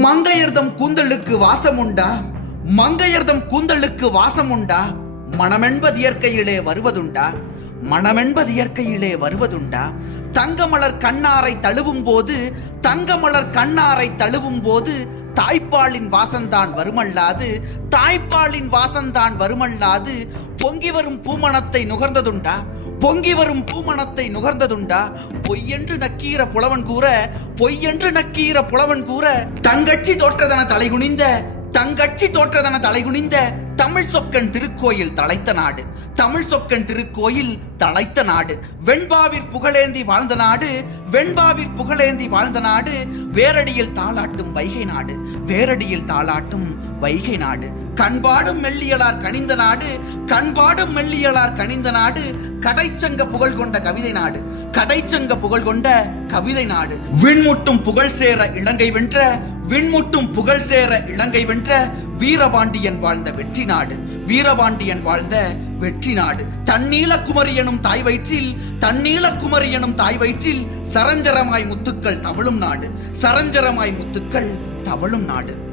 மங்கையர்தம் கூந்தலுக்கு வாசம் உண்டா மங்கையர்தம் கூந்தலுக்கு வாசம் உண்டா மனமென்பது இயற்கையிலே வருவதுண்டா? மனமென்பது இயற்கையிலே வருவதுண்டா? தங்கமலர் கண்ணாரை தழுவும் போது தங்கமலர் கண்ணாரை தழுவும் போது தாய்ப்பாலின் வாசந்தான் வருமல்லாது தாய்ப்பாலின் வாசந்தான் வருமல்லாது பொங்கி வரும் பூமணத்தை நுகர்ந்ததுண்டா? பொங்கி வரும் பூமணத்தை நுகர்ந்ததுண்டா? பொய்யென்று நக்கீர புலவன் கூற பொய்யென்று நக்கீர புலவன் கூற தங்கட்சி தோற்றதன தலைகுனிந்த தங்கட்சி தோற்றதன தலைகுனிந்த தமிழ் சொக்கன் திருக்கோயில் தலைத்த நாடு. தமிழ் சொக்கன் திருக்கோயில் தலைத்த நாடு. வெண்பாவிற் புகழேந்தி வாழ்ந்த நாடு வெண்பாவிற் புகழேந்தி வாழ்ந்த நாடு வேரடியில் தாளாட்டும் வைகை நாடு வேரடியில் தாளாட்டும் வைகை நாடு. கண்பாடும் மெல்லியலார் கனிந்த நாடு கண்பாடும் மெல்லியலார் கனிந்த நாடு கடைச்சங்க புகழ் கொண்ட கவிதை நாடு கடைச்சங்க புகழ் கொண்ட கவிதை நாடு. விண்முட்டும் புகழ் சேர இலங்கை வென்ற விண்முட்டும் புகழ் சேர இலங்கை வென்ற வீரபாண்டியன் வாழ்ந்த வெற்றி நாடு. வீரபாண்டியன் வாழ்ந்த வெற்றி நாடு. தன்னீலக்குமரி எனும் தாய் வயிற்றில் தன்னீலக்குமரி எனும் தாய் வயிற்றில் சரஞ்சரமாய் முத்துக்கள் தவழும் நாடு. சரஞ்சரமாய் முத்துக்கள் தவழும் நாடு.